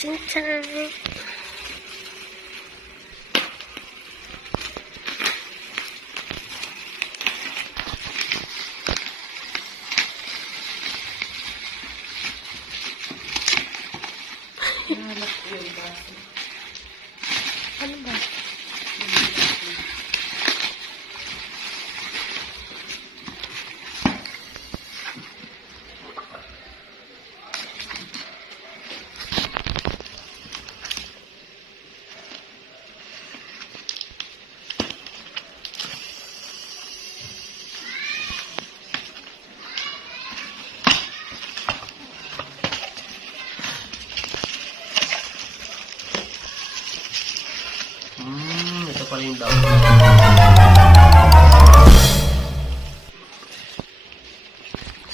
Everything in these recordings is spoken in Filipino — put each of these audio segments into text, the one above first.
Unboxing time! Ano ba? Ito pala yung daw.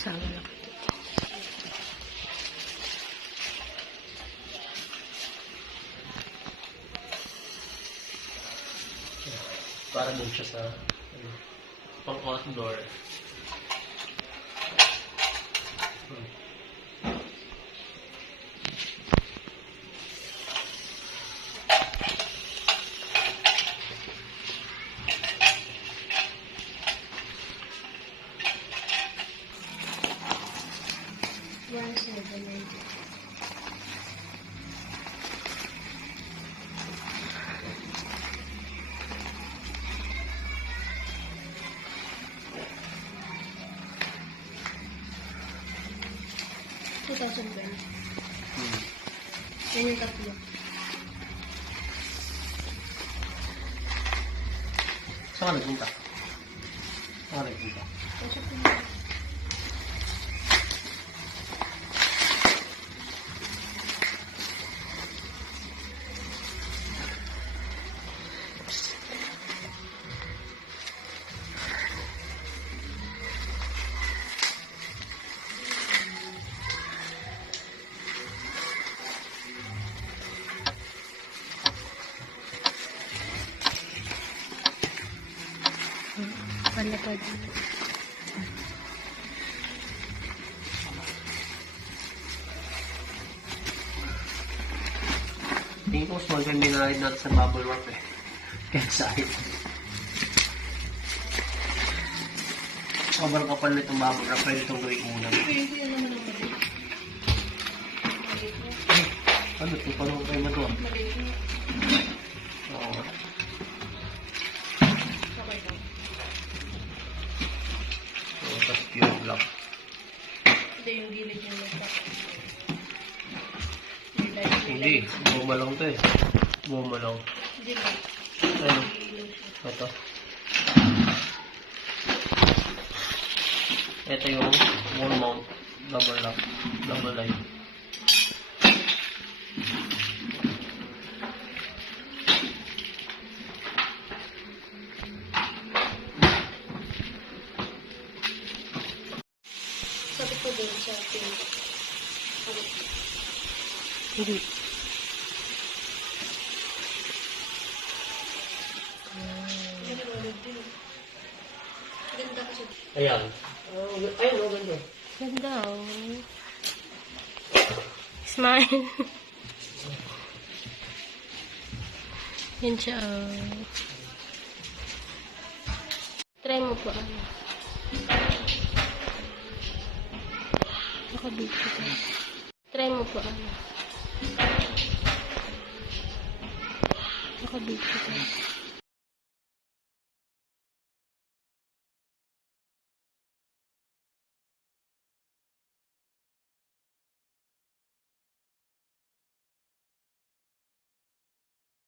Sama lang. Para din siya sa pang-outdoor. Yan yung tatlo. Saan ka nagpunta? Saan ka nagpunta? Palapad. Tingin ko small time binalid natin sa bubble wrap eh. Kaya sa'yo. Sobrang kapal na itong bubble wrap. Pwede itong gawing ulam. Ano ito? Paano kayo ba ito? Oo. Tapos pure black. Ito yung gilid yung nagtak. Hindi. Buma lang ito eh. Buma lang. Hindi ba? Ano? Ito. Ito yung wall mount. Double lock. Double line. Sabi ko din sa ating hindi. Ganda kasi. Ayan. Ayun, ganda. Ganda oh. Smile. Yan siya oh. Try mo po ano. Nakabig ko. Try mo po ano. Nakabig ko.